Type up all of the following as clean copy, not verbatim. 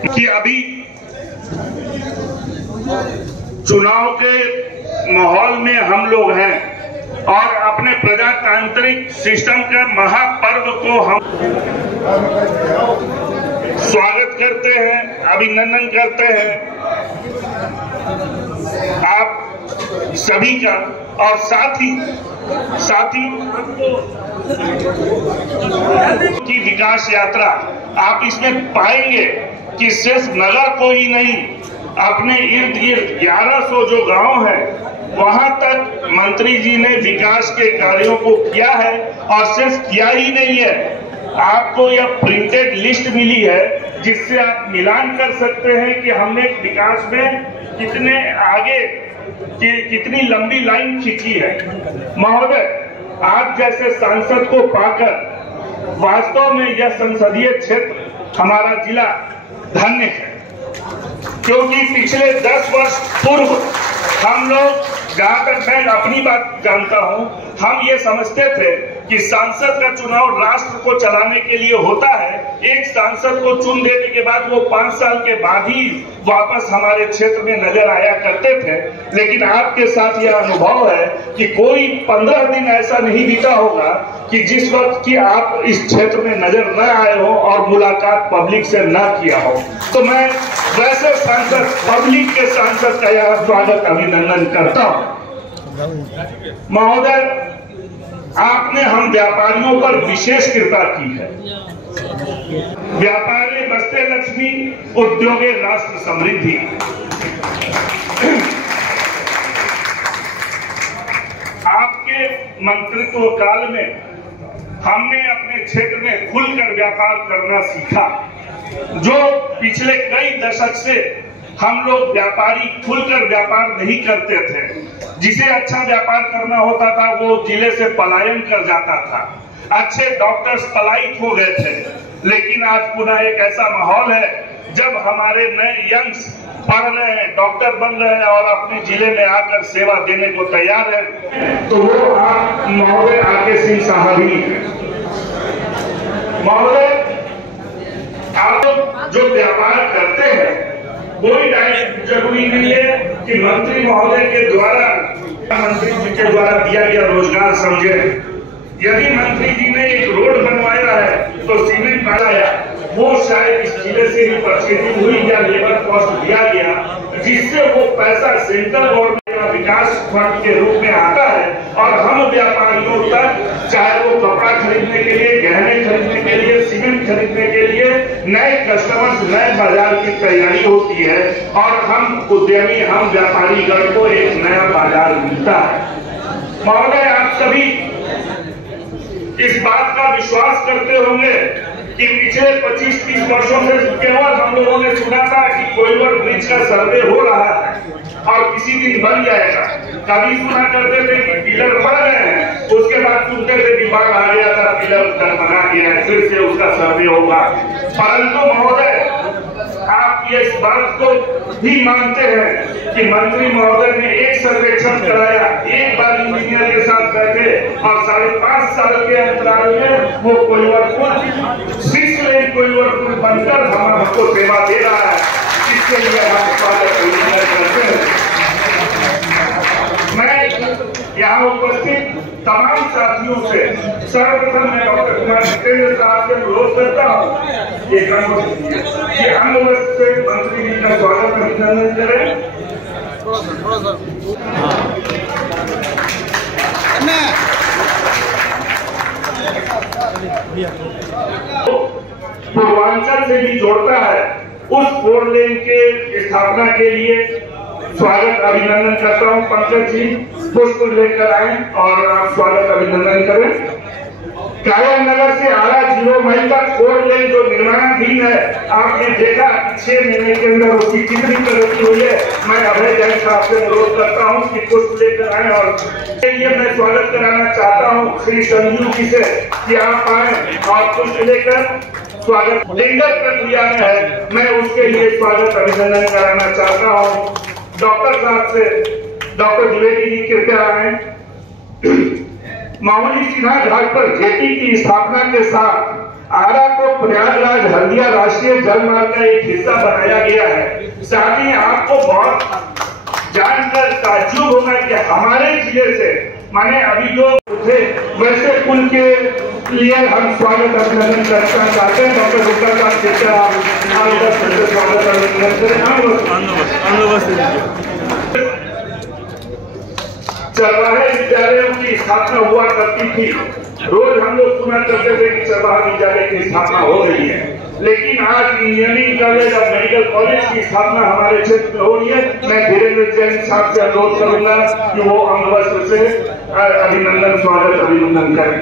कि अभी चुनाव के माहौल में हम लोग हैं और अपने प्रजातांत्रिक सिस्टम के महापर्व को हम स्वागत करते हैं, अभिनंदन करते हैं आप सभी का। और साथियों की विकास यात्रा आप इसमें पाएंगे कि सिर्फ नगर को ही नहीं, अपने इर्द गिर्द 1100 जो गांव है वहां तक मंत्री जी ने विकास के कार्यों को किया है। और सिर्फ किया ही नहीं है, आपको यह प्रिंटेड लिस्ट मिली है जिससे आप मिलान कर सकते हैं कि हमने विकास में कितने आगे कितनी लंबी लाइन खींची है। महोदय, आप जैसे सांसद को पाकर वास्तव में यह संसदीय क्षेत्र हमारा जिला धन्य है, क्योंकि पिछले 10 वर्ष पूर्व हम लोग, जहां तक मैं अपनी बात जानता हूं, हम ये समझते थे कि सांसद का चुनाव राष्ट्र को चलाने के लिए होता है। एक सांसद को चुन देने के बाद वो 5 साल के बाद ही वापस हमारे क्षेत्र में नजर आया करते थे। लेकिन आपके साथ यह अनुभव है कि कोई 15 दिन ऐसा नहीं बीता होगा कि जिस वक्त की आप इस क्षेत्र में नजर न आए हो और मुलाकात पब्लिक से न किया हो। तो मैं वैसे सांसद, पब्लिक के सांसद का यह स्वागत अभिनंदन करता हूं। महोदय, आपने हम व्यापारियों पर विशेष कृपा की है। व्यापारी बस्ते लक्ष्मी, उद्योगे राष्ट्र समृद्धि। आपके मंत्रित्व काल में हमने अपने क्षेत्र में खुलकर व्यापार करना सीखा। जो पिछले कई दशक से हम लोग व्यापारी खुलकर व्यापार नहीं करते थे, जिसे अच्छा व्यापार करना होता था वो जिले से पलायन कर जाता था। अच्छे डॉक्टर्स पलायित हो गए थे। लेकिन आज पुनः एक ऐसा माहौल है जब हमारे नए यंग्स पढ़ रहे हैं, डॉक्टर बन रहे हैं और अपने जिले में आकर सेवा देने को तैयार है। तो वो आप महोदय आके सिंह साहब ही हैं। महोदय, आप जो व्यापार करते हैं कोई जरूरी नहीं है कि मंत्री महोदय के द्वारा, मंत्री जी के द्वारा दिया गया रोजगार समझे। यदि मंत्री जी ने एक रोड बनवाया है तो सीमेंट बनाया, वो शायद इस जिले से ही परचेजिंग हुई या लेबर कॉस्ट दिया गया, जिससे वो पैसा सेंट्रल गवर्नमेंट का विकास फंड के रूप में आता है और हम व्यापारियों तक, चाहे वो कपड़ा खरीदने के लिए, गहने खरीदने के लिए, सीमेंट खरीदने के लिए नए कस्टमर्स, नए बाजार की तैयारी होती है और हम उद्यमी, हम व्यापारीगण को एक नया बाजार मिलता है। महोदय, आप सभी इस बात का विश्वास करते होंगे कि पिछले 25-30 वर्षों से केवल हम लोगों ने सुना था कि कोइलवर ब्रिज का सर्वे हो रहा है और किसी दिन बन जाएगा। कभी सुना करते थे कि पिलर बन गए हैं, उसके बाद सुनते थे कि बाढ़ आ गया था, पिलर डगमगा गया है, फिर से उसका सर्वे होगा। परंतु महोदय, आप ये इस बात को भी मानते हैं कि मंत्री महोदय ने एक सर्वेक्षण कराया, एक बार इंजीनियर के साथ बैठे और 5.5 साल के अंतराल में वो कोइलवर पुल, 6 लेन कोइलवर पुल बनकर हमको सेवा दे रहा है। इसके लिए हम स्वागत करते हैं। मैं यहाँ उपस्थित तमाम साथियों से सर्वप्रथम मैं डॉक्टर कुमार जितेंद्र साहब से अनुरोध करता हूँ कि हम उपस्थित मंत्री जी का स्वागत अभिनंदन करें। पूर्वांचल से भी जोड़ता है, उस 4 लेन के स्थापना के लिए स्वागत अभिनंदन करता हूं। पंकज जी पुष्प लेकर आए और आप स्वागत अभिनंदन करें। कायम नगर से आरा 0 माइल का 4 लेन जो निर्माणाधीन है, आपने देखा 6 महीने के अंदर उसकी कितनी प्रगति हुई है। मैं अभय जैन साहब से अनुरोध करता हूं कि पुष्प लेकर आए और ये मैं स्वागत कराना चाहता हूं श्री संजू जी से कि आप आए और पुष्प लेकर स्वागत टेंडर प्रक्रिया में है, मैं उसके लिए स्वागत अभिनंदन कराना चाहता हूँ। डॉक्टर साहब से, डॉक्टर द्विवेदी जी कृपया आए। मामूली सीधा घाट पर जेटी की स्थापना के साथ आरा को प्रयागराज हल्दिया राष्ट्रीय जलमार्ग का एक हिस्सा बनाया गया है। साथ ही आपको बहुत जानकर ताज्जुब होगा कि हमारे जिले से माने अभी जो थे वैसे पुल के लिए हम स्वागत अभिनंदन करना चाहते हैं। डॉक्टर गुप्ता साहब कृपया आप स्वागत अभिनंदन करें। चरवाहे विद्यालयों की स्थापना हुआ करती थी। रोज हम लोग सुना करते थे कि चरवाहा विद्यालय की स्थापना हो रही है, लेकिन आज इंजीनियरिंग कॉलेज और मेडिकल कॉलेज की स्थापना हमारे क्षेत्र में हो रही है। मैं धीरेन्द्र जैन साहब से अनुरोध करूंगा कि वो अंगवस्त्र से अभिनंदन स्वागत अभिनंदन करें।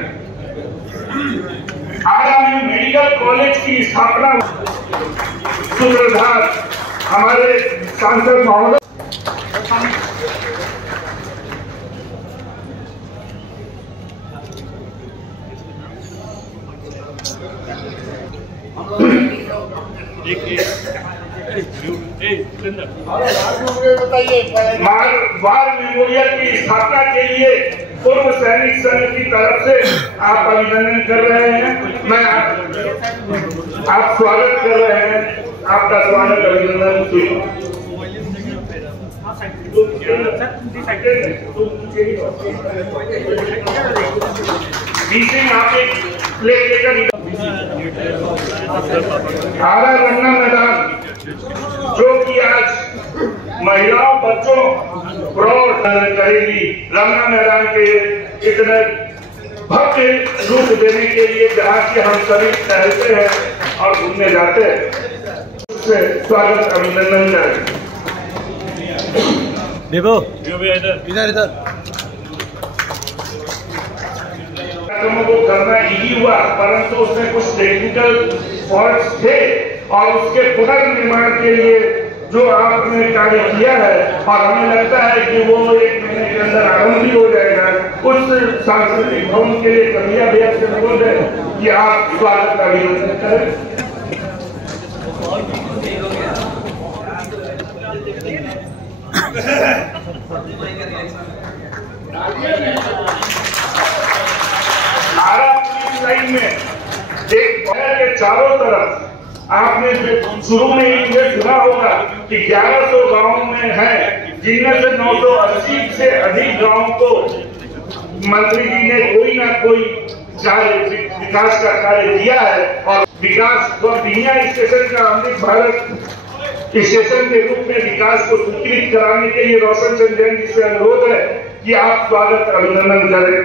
आगामी मेडिकल कॉलेज की स्थापना सूत्रधार हमारे सांसद महोदय वार मेमोरियल की स्थापना के लिए पूर्व सैनिक संघ की तरफ से आप अभिनंदन कर रहे हैं। मैं आप स्वागत कर रहे हैं, आपका स्वागत अभिनंदन। आप एक प्लेट लेकर आरा रंगा मैदान जो कि आज महिलाओं बच्चों प्रौढ़ करेगी, रंगा मैदान के इतने भव्य रूप देने के लिए जहाँ के हम सभी टहलते हैं और घूमने जाते हैं, उससे स्वागत अभिनंदन करें। इधर को करना इजी हुआ, परंतु उसमें कुछ टेक्निकल फॉल्ट्स थे और उसके पुनर्निर्माण के लिए जो आपने कार्य किया है और हमें लगता है कि वो 1 महीने के अंदर आरंभ भी हो जाएगा। उस सांस्कृतिक भवन के लिए कन्हैया भैया से अनुरोध है कि आप स्वागत अभिनंदन करें। आरा पुलिस लाइन में एक शहर के चारों तरफ आपने शुरू में ही सुना होगा कि 1100 गांव में है, जिनमें से 980 से अधिक गांव को मंत्री जी ने कोई ना कोई विकास का कार्य किया है और विकास बिहिया स्टेशन का अमृत भारत स्टेशन के रूप में विकास को स्वीकृत कराने के लिए रोशन चंद्र जैन जी से अनुरोध है कि आप स्वागत अभिनंदन करें।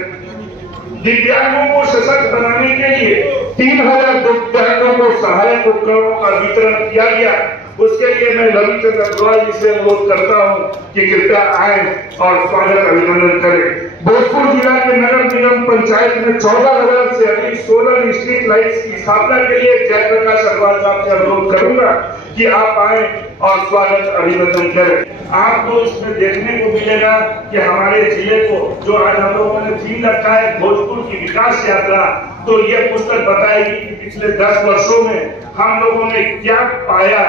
दिव्यांगों को सशक्त बनाने के लिए 3000 दिव्यांगों को सहायक उपकरणों का वितरण किया गया। उसके लिए मैं रविचंद्र अग्रवाल जी से अनुरोध करता हूं कि कृपया आए और स्वागत अभिनंदन करें। भोजपुर जिला के नगर निगम पंचायत में 14,000 से अधिक सोलर स्ट्रीट लाइट्स की स्थापना के लिए जयप्रकाश अग्रवाल साहब से अनुरोध करूंगा कि आप आए और स्वागत अभिनंदन करें। आपको इसमें देखने को मिलेगा कि हमारे जिले को जो आज हम लोगों ने थीम रखा है भोजपुर की विकास यात्रा, तो यह पुस्तक बताएगी कि पिछले 10 वर्षों में हम लोगों ने क्या पाया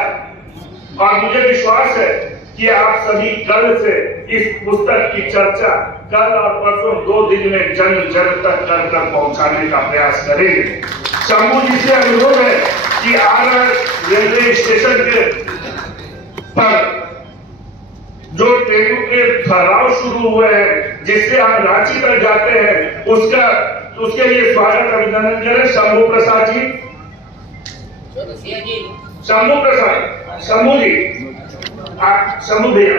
और मुझे विश्वास है कि आप सभी कल से इस पुस्तक की चर्चा कल और परसों 2 दिन में जन जन तक कर पहुंचाने का प्रयास करेंगे। शंभू जी से अनुरोध है कि आरा रेलवे स्टेशन के पर जो ट्रेनों के ठहराव शुरू हुए हैं जिससे आप रांची तक जाते हैं, उसके लिए स्वागत अभिनंदन करें। शंभू प्रसाद जी, शंभू प्रसाद, शंभू जी, आप शंभू भैया।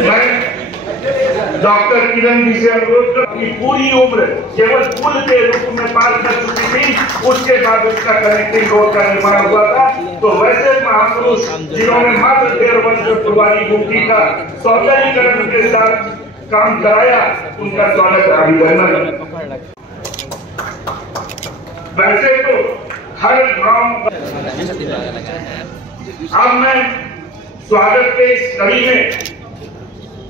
मैं डॉक्टर किरण जी से अनुरोध कर अपनी पूरी उम्र केवल पुल के रूप में पार कर चुकी थी, उसके बाद उसका कनेक्टिंग रोड का निर्माण हुआ था। तो वैसे महापुरुष जिन्होंने मात्र 1.5 वर्ष में पुरवानी गुमटी का सौंदर्यीकरण के साथ काम कराया, उनका स्वागत अभिनंदन। वैसे तो हर गांव अब मैं स्वागत के इस कड़ी में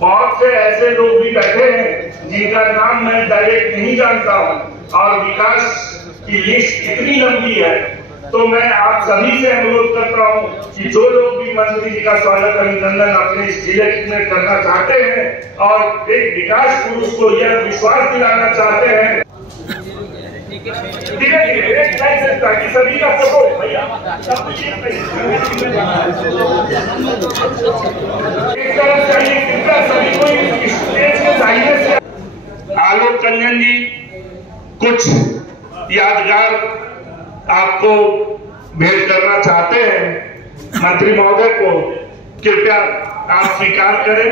बहुत से ऐसे लोग भी बैठे हैं जिनका नाम मैं डायरेक्ट नहीं जानता हूं और विकास की लिस्ट इतनी लंबी है तो मैं आप सभी से अनुरोध करता हूं कि जो लोग भी मंत्री जी का स्वागत अभिनंदन अपने इस जिले में करना चाहते हैं और एक विकास पुरुष को यह विश्वास दिलाना चाहते हैं, धीरे धीरे एक लाइन से ताकि सभी का फोटो भैया एक तरफ चाहिए, सभी को स्टेज के दाहिने से आलोक रंजन जी कुछ यादगार आपको भेंट करना चाहते हैं। मंत्री महोदय को कृपया आप स्वीकार करें।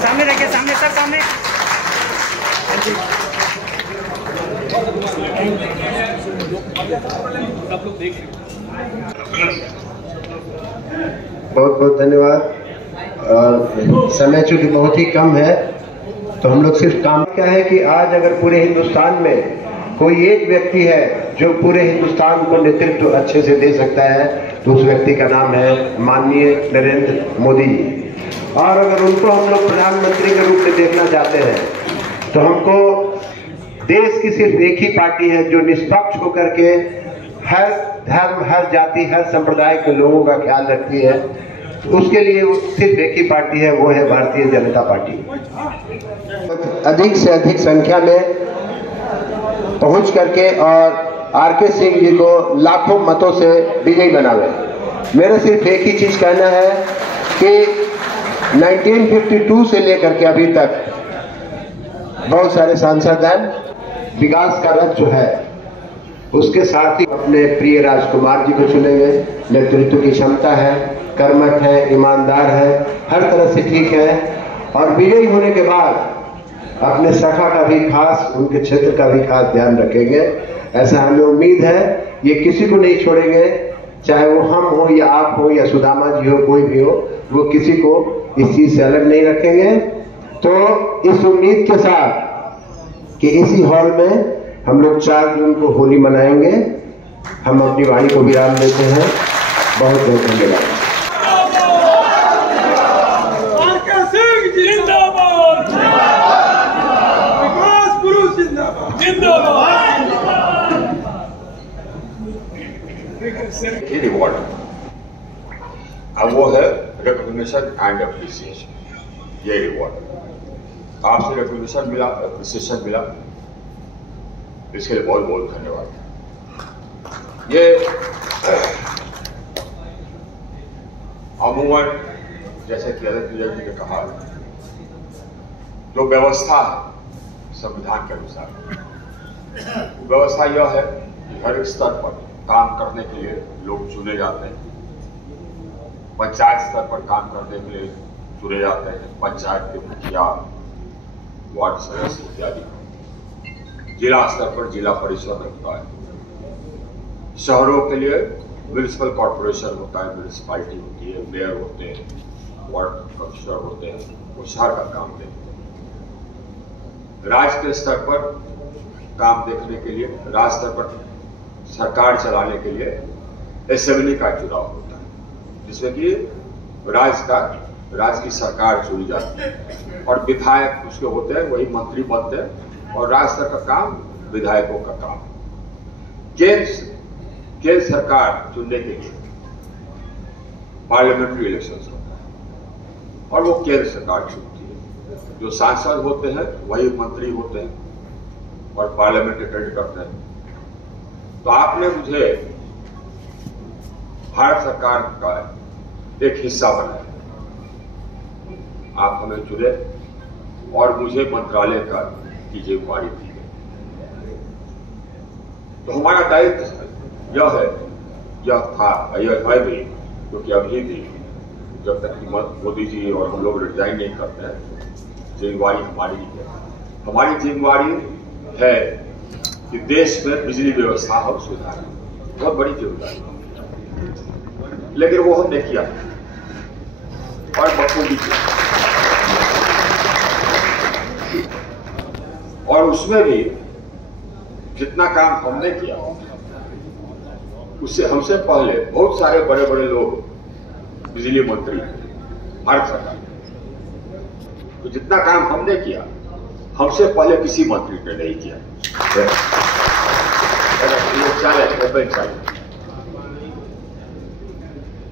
सामने देखिए, सामने सर, सामने। बहुत बहुत धन्यवाद। समय चूंकि बहुत ही कम है तो हम लोग सिर्फ काम क्या है कि आज अगर पूरे हिंदुस्तान में कोई एक व्यक्ति है जो पूरे हिंदुस्तान को नेतृत्व अच्छे से दे सकता है तो उस व्यक्ति का नाम है माननीय नरेंद्र मोदी जी। और अगर उनको हम लोग प्रधानमंत्री के रूप में देखना चाहते हैं तो हमको देश की सिर्फ एक ही पार्टी है जो निष्पक्ष होकर के हर धर्म, हर जाति, हर संप्रदाय के लोगों का ख्याल रखती है। उसके लिए सिर्फ एक ही पार्टी है, वो है भारतीय जनता पार्टी। अधिक से अधिक संख्या में पहुंच करके और आरके सिंह जी को लाखों मतों से विजयी बनावे। मेरा सिर्फ एक ही चीज कहना है कि 1952 से लेकर के अभी तक बहुत सारे सांसद हैं। विकास का रथ जो है उसके साथ ही अपने प्रिय राजकुमार जी को चुनेंगे। नेतृत्व की क्षमता है, कर्मठ है, ईमानदार है, हर तरह से ठीक है। और विजयी होने के बाद अपने सखा का भी खास, उनके क्षेत्र का भी खास ध्यान रखेंगे। ऐसा हमें उम्मीद है। ये किसी को नहीं छोड़ेंगे, चाहे वो हम हो या आप हो या सुदामा जी हो, कोई भी हो, वो किसी को इस चीज से अलग नहीं रखेंगे। तो इस उम्मीद के साथ कि इसी हॉल में हम लोग 4 जून को होली मनाएंगे, हम अपनी वाणी को विराम देते हैं। बहुत बहुत धन्यवाद। ये रिवॉर्ड अब वो है रिकॉग्निशन एंड अप्रिसिएशन। ये रिवॉर्ड आपसे रिकॉग्निशन मिला, अप्रिसिएशन मिला, इसके लिए बहुत बहुत धन्यवाद। ये अमूमन जैसे कि अजय जी ने कहा, जो व्यवस्था है संविधान के अनुसार, व्यवस्था यह है कि हर स्तर पर काम करने के लिए लोग चुने जाते हैं। पंचायत स्तर पर काम करने के लिए चुने जाते हैं, पंचायत के मुखिया, वार्ड सदस्य इत्यादि। जिला स्तर पर जिला परिषद होता है। शहरों के लिए म्युनिसिपल कॉर्पोरेशन होता है, म्युनिसिपैलिटी होती है, मेयर होते हैं, वार्ड कमिश्नर होते हैं, वो शहर का काम देखते हैं। राज्य के स्तर पर काम देखने के लिए, राज्य स्तर पर सरकार चलाने के लिए असेंबली का चुनाव होता है, जिसमें कि राज्य की सरकार चुनी जाती है और विधायक उसके होते हैं, वही मंत्री बनते हैं और राज्य स्तर का काम विधायकों का काम। केंद्र सरकार चुनने के लिए पार्लियामेंट्री इलेक्शन होता है और वो केंद्र सरकार चुनती है। जो सांसद होते हैं वही मंत्री होते हैं और पार्लियामेंट अटेंड करते हैं। तो आपने मुझे भारत सरकार का एक हिस्सा बनाया, आप हमें चुने और मुझे मंत्रालय का की जिम्मेवारी दी गई। तो हमारा दायित्व यह है, यह था, यह है भी, क्योंकि अभी भी जब तक कि मोदी जी और हम लोग रिजाइन नहीं करते हैं, जिम्मेवारी हमारी ही है। हमारी जिम्मेवारी है कि देश में बिजली व्यवस्था हो सुधार, बहुत बड़ी जिम्मेदारी, लेकिन वो हमने किया और बखूबी किया। और उसमें भी जितना काम हमने किया उससे हमसे पहले बहुत सारे बड़े बड़े लोग बिजली मंत्री भारत सरकार, तो जितना काम हमने किया हमसे पहले किसी मंत्री ने नहीं किया।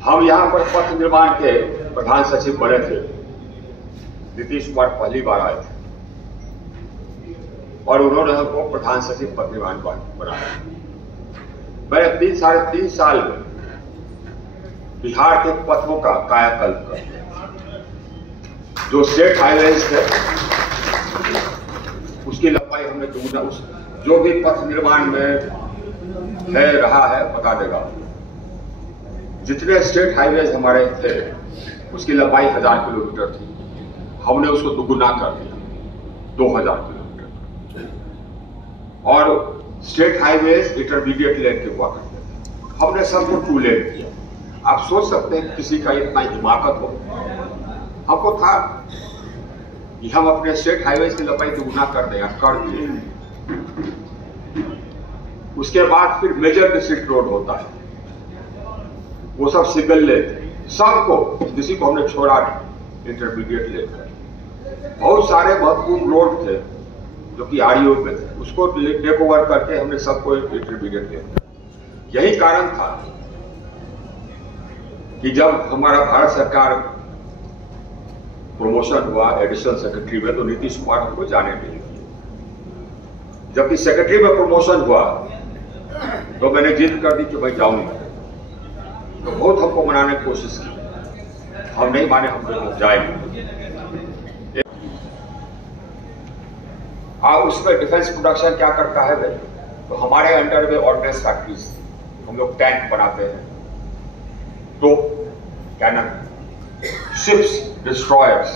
हम यहाँ पर पथ निर्माण के प्रधान सचिव बने थे। नीतीश कुमार पहली बार आए थे और उन्होंने हमको प्रधान सचिव पथ निर्माण बनाया। मैंने 3.5 साल में बिहार के पथों का कायाकल्प कर दिया। जो स्टेट हाईवेज थे उसकी लंबाई हमने दुगुना, जो भी पथ निर्माण में है रहा है बता देगा। जितने स्टेट हाईवेज हमारे थे उसकी लंबाई 1000 किलोमीटर थी, हमने उसको दुगुना कर दिया 2000 किलोमीटर। और स्टेट हाईवेज इंटरमीडिएट लेन के हुआ करते थे, हमने सबको 2 लेन किया। आप सोच सकते हैं किसी का इतना हिमाकत हो। हमको था कि हम अपने स्टेट हाईवेज की लंबाई दुगुना कर दें, कर दिए। उसके बाद फिर मेजर डिस्ट्रिक्ट रोड होता है, वो सब सिंगल लेन, सबको किसी को हमने छोड़ा नहीं, इंटरमीडिएट लेन कर। बहुत सारे महत्वपूर्ण रोड थे जो कि आरईओ में थे, उसको टेक ओवर करके हमने सबको इंटरमीडिएट लेन कर। यही कारण था कि जब हमारा भारत सरकार प्रमोशन हुआ एडिशनल सेक्रेटरी में, तो नीतीश कुमार हमको जाने नहीं दिए। जबकि सेक्रेटरी में प्रमोशन हुआ तो मैंने जिद कर दी कि मैं जाऊंगा। तो बहुत हमको मनाने की कोशिश की, हम नहीं माने, हम लोग जाएंगे। उसमें डिफेंस प्रोडक्शन क्या करता है भाई, तो हमारे अंडर में ऑर्डिनेंस फैक्ट्रीज, हम लोग टैंक बनाते हैं, तोप, कैनन, शिप्स, डिस्ट्रॉयर्स,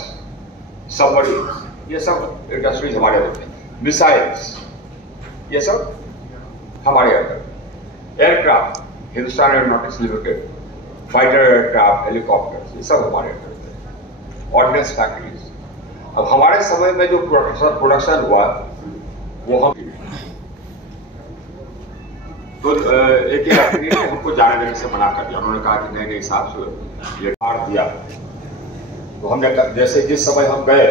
सबमरीन्स, ये सब इंडस्ट्रीज हमारे अंदर हैं। मिसाइल्स, ये सब हमारे अंदर। Aircraft, Hindustan aeronautics limited, fighter aircraft, helicopters, ये सब हमारे अंदर हैं। Ordnance factories. अब हमारे समय में जो प्रोडक्शन हुआ वो हम तो एक फैक्ट्री ने हमको जाने देने से मना कर दिया। उन्होंने कहा कि नहीं हिसाब से ये काट दिया। तो हमने जैसे जिस समय हम गए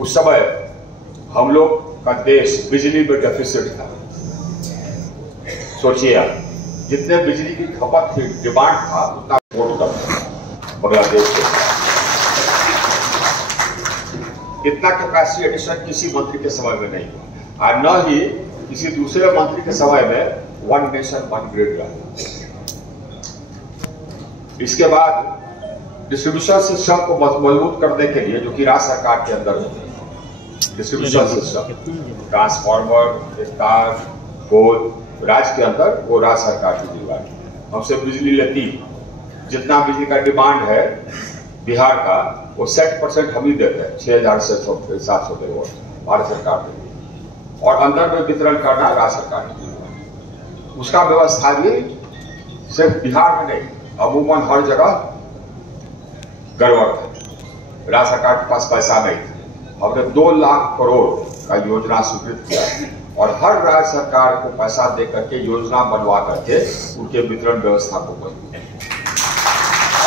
उस समय हम लोग का देश बिजली में डेफिसिट था। सोचिए आप, जितने बिजली की खपत थी, डिमांड था, उतना वोट कम बांग्लादेश के। इतना कैपेसिटी एडिशन किसी मंत्री के समय में नहीं हुआ, और न ही किसी दूसरे मंत्री के समय में 1 नेशन 1 ग्रिड रहा। इसके बाद डिस्ट्रीब्यूशन सिस्टम को मजबूत करने के लिए, जो कि राज्य सरकार के अंदर होता है, डिस्ट्रीब्यूशन सिस्टम, ट्रांसफार्मर, तार, पोल, राज्य के अंदर वो राज्य सरकार की जिम्मेदारी। हमसे बिजली लेती, जितना बिजली का डिमांड है बिहार का, वो 60% हम ही देते हैं, 6000 से 700 मेगावाट भारत सरकार देती है, और अंदर में वितरण करना राज्य सरकार की जिम्मेदारी। उसका व्यवस्था भी सिर्फ बिहार में नहीं, अमूमन हर जगह गड़बड़ है। राज्य सरकार के पास पैसा नहीं था। हमने 2 लाख करोड़ का योजना स्वीकृत किया और हर राज्य सरकार को पैसा दे करके योजना बनवा करके उनके वितरण व्यवस्था को बदला।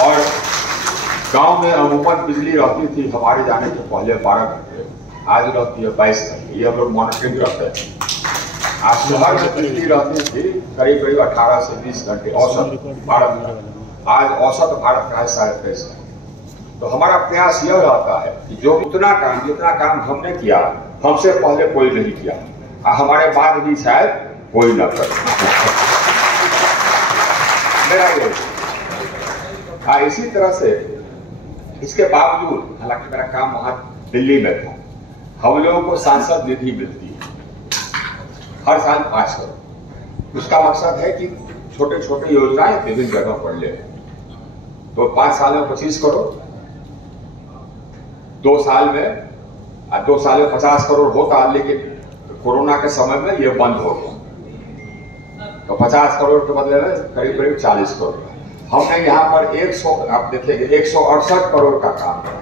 और गांव में अमूमन बिजली रहती थी हमारे जाने के पहले 12 घंटे, आज रहती है 22 घंटे। ये हम लोग मॉनिटरिंग करते हैं। आज शहर में बिजली रहती थी करीब 18 से 20 घंटे औसत भारत में, आज औसत भारत का है 23.5 घंटे। तो हमारा प्रयास यह रहता है कि जो जितना काम हमने किया, हमसे पहले कोई नहीं किया, हमारे बाद भी शायद कोई न करे। मेरा ये इसी तरह से, इसके बावजूद, हालांकि मेरा काम वहां दिल्ली में था, हम लोगों को सांसद निधि मिलती है हर साल 5 करोड़। उसका मकसद है कि छोटे छोटे योजनाएं विभिन्न जगह पर ले। तो 5 साल में 25 करोड़, 2 साल में 50 करोड़ होता, लेकिन कोरोना के समय में ये बंद हो गया। तो 50 करोड़ के बदले में करीब 40 करोड़। हमने यहाँ पर 100, आप देखेंगे 168 करोड़ का काम किया।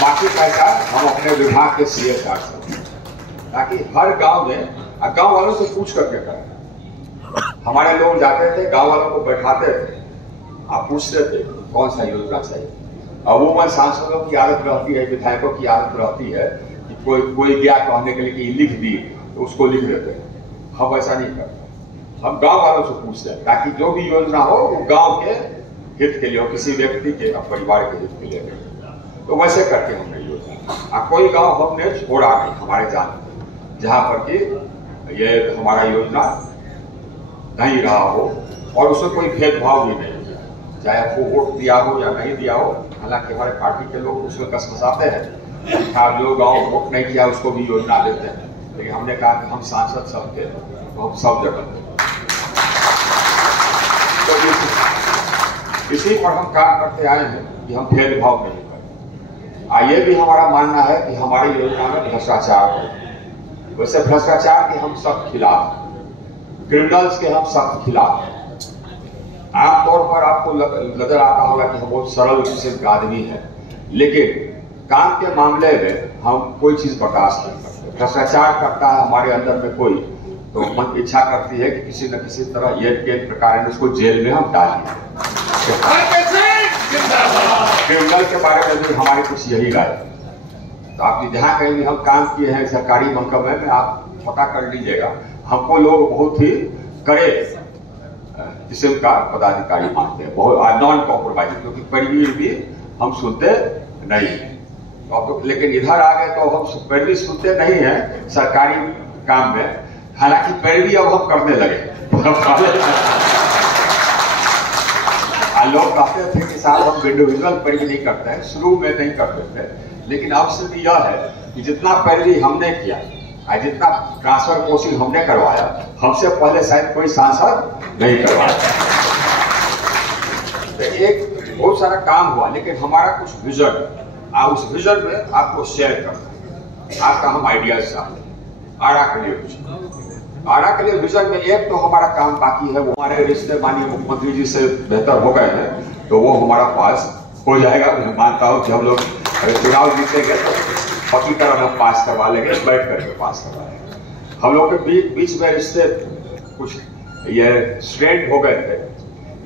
बाकी पैसा हम अपने विभाग के सीए काट सकते, ताकि हर गांव में, गांव वालों से पूछ करके करें। हमारे लोग जाते थे, गांव वालों को बैठाते थे, आप पूछते थे कौन सा योजना चाहिए। अमूमन सांसदों की आदत रहती है, विधायकों की आदत रहती है कि कोई गया कहने के लिए कि लिख दी, तो उसको लिख देते हैं। हम ऐसा नहीं करते। हम गांव वालों से पूछते हैं ताकि जो भी योजना हो वो गांव के हित के लिए हो, किसी व्यक्ति के परिवार के हित के लिए नहीं। तो वैसे करके हमने योजना, कोई गांव हमने छोड़ा नहीं हमारे जान में जहां पर कि ये हमारा योजना नहीं रहा हो और उसमें कोई भेदभाव भी नहीं किया, चाहे आपको वोट दिया हो या नहीं दिया हो। हालांकि हमारे पार्टी के लोग उसमें कसमसाते हैं, जो गांव वोट नहीं किया उसको भी योजना देते हैं, लेकिन हमने कहा कि हम सांसद सब थे तो हम सब जगह थे। तो इसी पर हम काम करते आए हैं कि हम भेदभाव नहीं करें। ये भी हमारा मानना है कि हमारी योजना में भ्रष्टाचार है। वैसे भ्रष्टाचार के हम सब खिलाफ, क्रिमिनल्स के हम सब खिलाफ। आमतौर पर आपको नजर आता होगा कि हम बहुत सरल किस्म के आदमी हैं, लेकिन काम के मामले में हम कोई चीज बर्दाश्त नहीं करते। भ्रष्टाचार करता है हमारे अंदर में कोई, तो मन इच्छा करती है कि किसी न किसी तरह ये के प्रकार उसको जेल में हम डालें। क्रिमिनल के बारे में भी हमारी कुछ यही राय है। तो आप जहाँ कहीं भी हम काम किए हैं सरकारी महकमे में, आप पता कर लीजिएगा, हमको लोग बहुत ही कड़े किस्म का पदाधिकारी मानते हैं, बहुत नॉन कॉम्प्रोमाइजिंग, क्योंकि पैरवी भी हम सुनते नहीं है। तो लेकिन इधर आ गए तो हम पैरवी सुनते नहीं है सरकारी काम में, हालांकि पैरवी अब हम करने लगे। लोग कहते थे कि साहब हम इंडिविजुअल पैरवी नहीं करते हैं, शुरू में नहीं करते थे, लेकिन अब स्थिति यह है कि जितना पैरवी हमने किया, जितना ट्रांसफर कोचिंग हमने करवाया, हमसे पहले शायद कोई सांसद नहीं करवाया। तो एक बहुत सारा काम हुआ, लेकिन हमारा कुछ विजन, उस विजन में आपको शेयर करना है। आपका हम आइडियाज चाहते हैं आरा के लिए कुछ, आरा के लिए विजन में एक तो हमारा काम बाकी है, वो हमारे रिश्ते माननीय मुख्यमंत्री जी से बेहतर हो गए हैं, तो वो हमारा पास हो जाएगा। मैं मानता हूँ कि हम लोग अगर चुनाव जीतेंगे तो पक्की तरह हम पास करवा लेंगे, बैठ करके पास करवा लेंगे। हम लोग के बीच में रिश्ते कुछ ये स्ट्रेंड हो गए थे,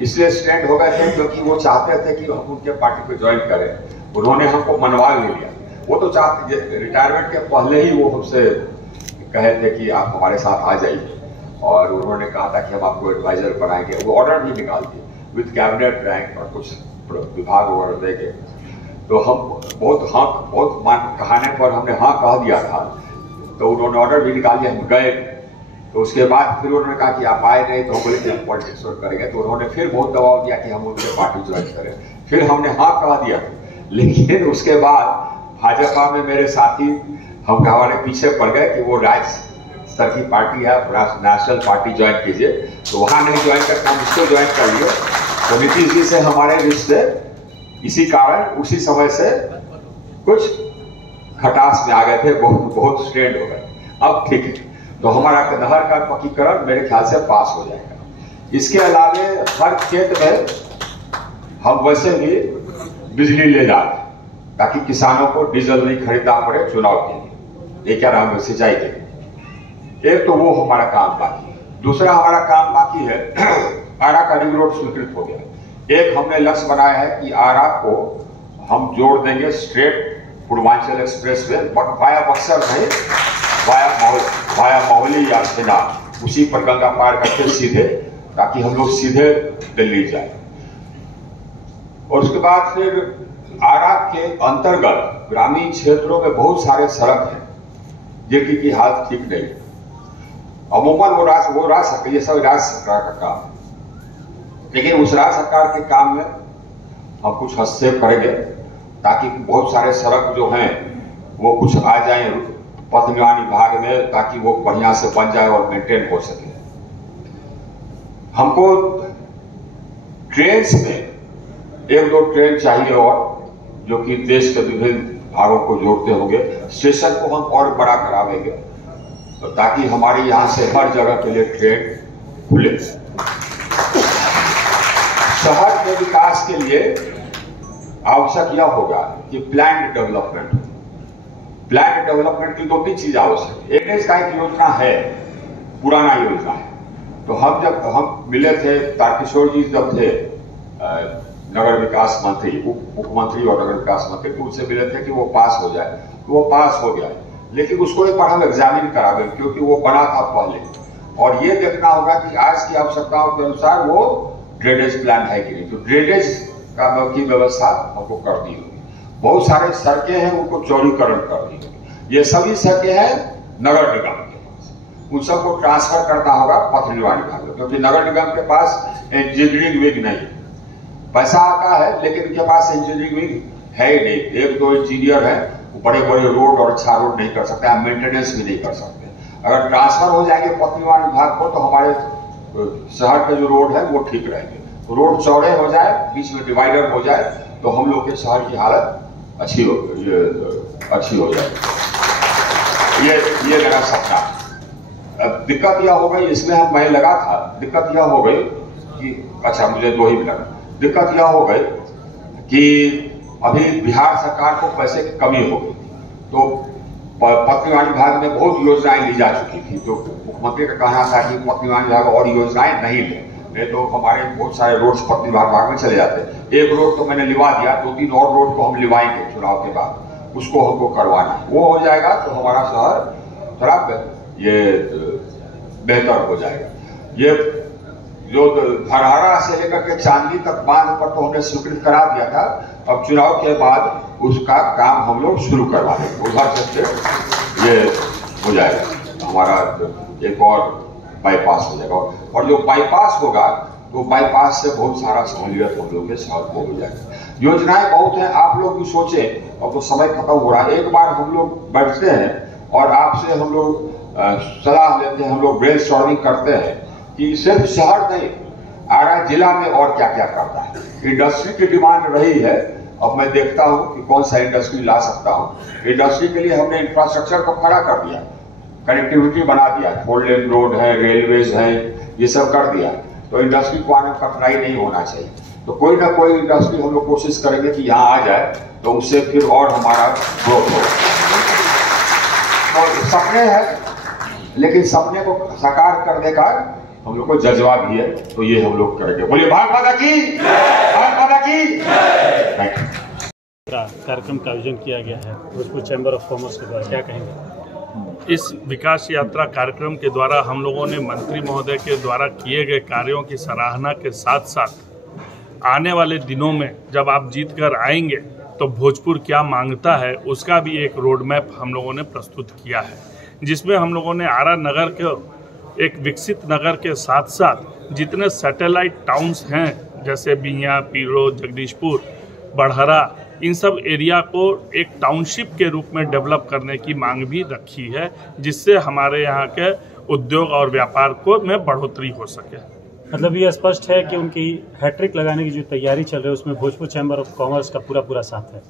इसलिए स्ट्रेंड हो गए थे क्योंकि वो चाहते थे कि हम उनके पार्टी को ज्वाइन करें। उन्होंने हमको मनवा भी लिया, वो तो चाहते, रिटायरमेंट के पहले ही वो हमसे कहे थे कि आप हमारे साथ आ जाइए, और उन्होंने कहा था कि हम आपको एडवाइजर बनाएंगे। वो ऑर्डर भी निकाल दिए विद कैबिनेट रैंक और कुछ विभाग ऑर्डर देंगे। तो हम बहुत कहने पर हमने हाँ कह दिया था, तो उन्होंने ऑर्डर भी निकाल दिया, हम गए। तो उसके बाद फिर उन्होंने कहा कि आप आए नहीं, तो हम बोले कि हम पॉलिटिक्स करेंगे। तो उन्होंने फिर बहुत दबाव दिया कि हम उनके पार्टी ज्वाइन करें, फिर हमने हाँ कह दिया। लेकिन उसके बाद भाजपा में मेरे साथी हम हमारे पीछे पड़ गए कि वो राज्य स्तर की पार्टी है, नेशनल पार्टी ज्वाइन कीजिए, तो वहां नहीं ज्वाइन करके हम इसको ज्वाइन कर लिए। तो नीतीश जी से हमारे रिश्ते इसी कारण उसी समय से कुछ खटास में आ गए थे, बहुत स्ट्रेंड हो गए। अब ठीक है, तो हमारा नहर का पक्कीकरण मेरे ख्याल से पास हो जाएगा। इसके अलावे हर क्षेत्र में हम वैसे भी बिजली ले जाते ताकि किसानों को डीजल नहीं खरीदना पड़े चुनाव के लिए, ये क्या नाम है, सिंचाई के लिए। एक तो वो हमारा काम बाकी है। दूसरा हमारा काम बाकी है, आरा का रिंग रोड स्वीकृत हो गया। एक हमने लक्ष्य बनाया है कि आरा को हम जोड़ देंगे straight Purvanchal express way, but via Buxar नहीं, वाया मोहली या सेना, उसी पर गंगा पार करके सीधे, ताकि हम लोग सीधे दिल्ली जाए। और उसके बाद फिर आरा के अंतर्गत ग्रामीण क्षेत्रों में बहुत सारे सड़क हैं जिनकी की हालत ठीक नहीं। अमूमन वो राज्य ये सब राज्य सरकार का काम है, लेकिन उस राज्य सरकार के काम में हम कुछ हस्तक्षेप करेंगे ताकि बहुत सारे सड़क जो हैं वो कुछ आ जाए पथ निर्माण विभाग में, ताकि वो बढ़िया से बन जाए और मेंटेन हो सके। हमको ट्रेन में एक दो ट्रेन चाहिए और जो कि देश के विभिन्न भागों को जोड़ते होंगे। स्टेशन को हम और बड़ा करावेंगे तो ताकि हमारे यहाँ से हर जगह के लिए ट्रेन खुले। शहर के विकास के लिए आवश्यक यह होगा कि प्लान्ड डेवलपमेंट। प्लान्ड डेवलपमेंट की दो तीन चीज आवश्यक है। एक का एक योजना है, पुराना योजना है। तो हम जब हम मिले थे, तारकिशोर जी जब थे नगर विकास मंत्री, मुख्यमंत्री और नगर विकास मंत्री, तो उनसे मिले थे कि वो पास हो जाए। तो वो पास हो गया, लेकिन उसको एक बार हम एग्जामिन करावे, क्योंकि वो बना था पहले। और ये देखना होगा कि आज की आवश्यकताओं के अनुसार वो ड्रेनेज प्लान है कि नहीं। तो ड्रेनेज की व्यवस्था हमको करनी होगी। बहुत सारे सड़कें हैं, उनको चौड़ीकरण करनी होगी। ये सभी सड़कें हैं नगर निगम के पास, उन सबको ट्रांसफर करना होगा पथ निर्माण विभाग में, क्योंकि नगर निगम के पास इंजीनियरिंग विंग नहीं है। पैसा आता है लेकिन उनके पास इंजीनियरिंग विंग है ही नहीं। एक दो इंजीनियर है, वो बड़े बड़े रोड और अच्छा रोड नहीं कर सकते, आप मेंटेनेंस भी नहीं कर सकते। अगर ट्रांसफर हो जाएंगे पथ निर्माण विभाग को तो हमारे शहर के जो रोड है वो ठीक रहेंगे। तो रोड चौड़े हो जाए, बीच में डिवाइडर हो जाए तो हम लोग के शहर की हालत अच्छी हो जाए। ये मेरा सपना। अब दिक्कत यह हो गई, इसमें मैं लगा था, दिक्कत यह हो गई कि अच्छा मुझे 2 ही मिनट, दिक्कत यह हो गई कि अभी बिहार सरकार को पैसे की कमी हो गई, तो पथ निर्माण विभाग में बहुत योजनाएं ली जा चुकी थी। तो मुख्यमंत्री का कहना था कि पथ निर्माण विभाग और योजनाएं नहीं ले, नहीं तो हमारे बहुत सारे रोड पथ निर्माण विभाग में चले जाते। एक रोड तो मैंने लिवा दिया, 2-3 और रोड को हम लिवाएंगे चुनाव के बाद, उसको हमको करवाना है। वो हो जाएगा तो हमारा शहर थोड़ा ये बेहतर हो जाएगा। ये जो धरहरा से लेकर के चांदनी तक बांध पर तो हमने स्वीकृत करा दिया था, अब चुनाव के बाद उसका काम हम लोग शुरू करवा देंगे। उधर से ये हो जाएगा, हमारा एक और बाईपास हो जाएगा। और जो बाईपास होगा तो बाईपास से बहुत सारा सहूलियत हम लोग के शहर को हो जाएगा। योजनाएं बहुत हैं, आप लोग भी सोचें। अब तो समय खत्म हो रहा है, एक बार हम लोग बैठते हैं और आपसे हम लोग सलाह लेते हैं, हम लोग ब्रेनस्टॉर्मिंग करते हैं कि सिर्फ शहर नहीं, आरा जिला में और क्या क्या करता है। इंडस्ट्री की डिमांड रही है, अब मैं देखता हूं कि कौन सा इंडस्ट्री ला सकता हूं। इंडस्ट्री के लिए हमने इंफ्रास्ट्रक्चर को खड़ा कर दिया, कनेक्टिविटी बना दिया, 4 लेन रोड है, रेलवेज है, ये सब कर दिया। तो इंडस्ट्री को आने में कठिनाई नहीं होना चाहिए। तो कोई ना कोई इंडस्ट्री हम लोग कोशिश करेंगे कि यहाँ आ जाए, तो उससे फिर और हमारा ग्रोथ हो। तो सपने हैं, लेकिन सपने को साकार करने का हम लोग को जज्बा भी है, तो ये हम लोग करेंगे। बोलिए भारत माता की, भारत माता की। कार्यक्रम का आयोजन किया गया है भोजपुर चैम्बर ऑफ कॉमर्स के द्वारा, क्या कहेंगे? इस विकास यात्रा कार्यक्रम के द्वारा हम लोगों ने मंत्री महोदय के द्वारा किए गए कार्यों की सराहना के साथ साथ आने वाले दिनों में जब आप जीत कर आएंगे तो भोजपुर क्या मांगता है उसका भी एक रोड मैप हम लोगों ने प्रस्तुत किया है, जिसमें हम लोगों ने आरा नगर के एक विकसित नगर के साथ साथ जितने सैटेलाइट टाउन्स हैं जैसे बिहिया, पीरो, जगदीशपुर, बढ़हरा, इन सब एरिया को एक टाउनशिप के रूप में डेवलप करने की मांग भी रखी है, जिससे हमारे यहाँ के उद्योग और व्यापार को में बढ़ोतरी हो सके। मतलब ये स्पष्ट है कि उनकी हैट्रिक लगाने की जो तैयारी चल रही है उसमें भोजपुर चैम्बर ऑफ कॉमर्स का पूरा साथ है।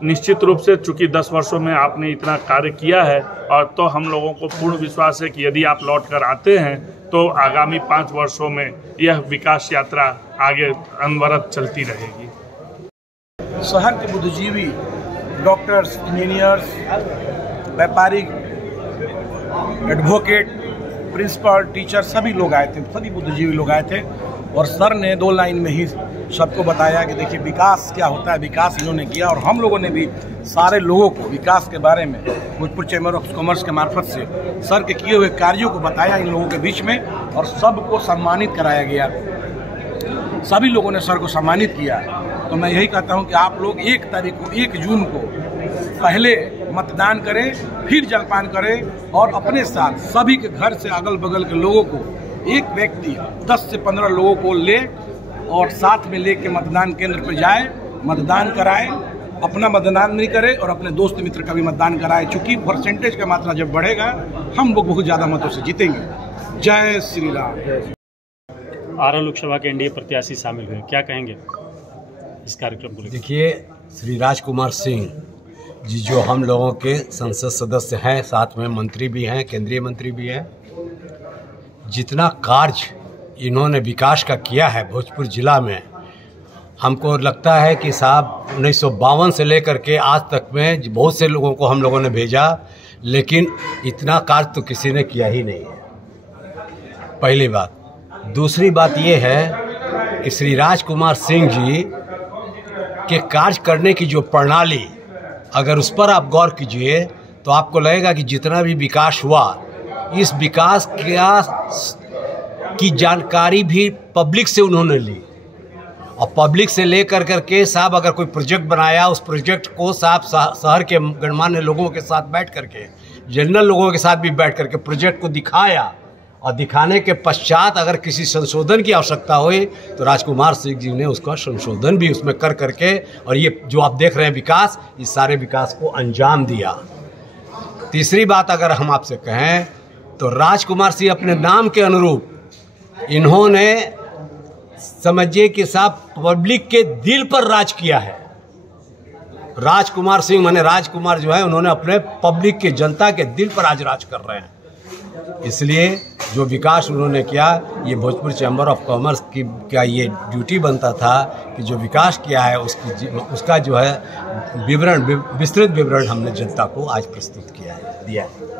निश्चित रूप से, चूंकि 10 वर्षों में आपने इतना कार्य किया है, और तो हम लोगों को पूर्ण विश्वास है कि यदि आप लौट कर आते हैं तो आगामी 5 वर्षों में यह विकास यात्रा आगे अनवरत चलती रहेगी। शहर के बुद्धिजीवी, डॉक्टर्स, इंजीनियर्स, व्यापारिक, एडवोकेट, प्रिंसिपल, टीचर सभी लोग आए थे, सभी बुद्धिजीवी लोग आए थे। और सर ने 2 लाइन में ही सबको बताया कि देखिए विकास क्या होता है, विकास इन्होंने किया। और हम लोगों ने भी सारे लोगों को विकास के बारे में भोजपुर चैम्बर ऑफ कॉमर्स के मार्फत से सर के किए हुए कार्यों को बताया इन लोगों के बीच में, और सबको सम्मानित कराया गया। सभी लोगों ने सर को सम्मानित किया। तो मैं यही कहता हूं कि आप लोग 1 तारीख को, 1 जून को पहले मतदान करें, फिर जलपान करें, और अपने साथ सभी के घर से अगल बगल के लोगों को, एक व्यक्ति 10 से 15 लोगों को ले और साथ में लेके मतदान केंद्र पर जाए, मतदान कराएं, अपना मतदान भी करें और अपने दोस्त मित्र का भी मतदान कराएं। चूंकि परसेंटेज का मात्रा जब बढ़ेगा हम लोग बहुत ज़्यादा मतों से जीतेंगे। जय श्री राम। आरा लोकसभा के एनडीए प्रत्याशी शामिल हुए, क्या कहेंगे इस कार्यक्रम को? देखिए, श्री राजकुमार सिंह जी जो हम लोगों के संसद सदस्य हैं, साथ में मंत्री भी हैं, केंद्रीय मंत्री भी हैं, जितना कार्य इन्होंने विकास का किया है भोजपुर जिला में, हमको लगता है कि साहब 1952 से लेकर के आज तक में बहुत से लोगों को हम लोगों ने भेजा, लेकिन इतना कार्य तो किसी ने किया ही नहीं है। पहली बात। दूसरी बात ये है कि श्री राजकुमार सिंह जी के कार्य करने की जो प्रणाली, अगर उस पर आप गौर कीजिए तो आपको लगेगा कि जितना भी विकास हुआ इस विकास की जानकारी भी पब्लिक से उन्होंने ली, और पब्लिक से ले करके साहब अगर कोई प्रोजेक्ट बनाया, उस प्रोजेक्ट को साहब शहर के गणमान्य लोगों के साथ बैठ करके, जनरल लोगों के साथ भी बैठ करके प्रोजेक्ट को दिखाया, और दिखाने के पश्चात अगर किसी संशोधन की आवश्यकता हुई तो राजकुमार सिंह जी ने उसका संशोधन भी उसमें कर करके, और ये जो आप देख रहे हैं विकास, इस सारे विकास को अंजाम दिया। तीसरी बात अगर हम आपसे कहें तो राजकुमार सिंह अपने नाम के अनुरूप इन्होंने समझिए कि साहब पब्लिक के दिल पर राज किया है। राजकुमार सिंह माने राजकुमार जो है, उन्होंने अपने पब्लिक के, जनता के दिल पर आज राज कर रहे हैं। इसलिए जो विकास उन्होंने किया, ये भोजपुर चैम्बर ऑफ कॉमर्स की क्या ये ड्यूटी बनता था कि जो विकास किया है उसका जो है विस्तृत विवरण हमने जनता को आज प्रस्तुत किया है, दिया है।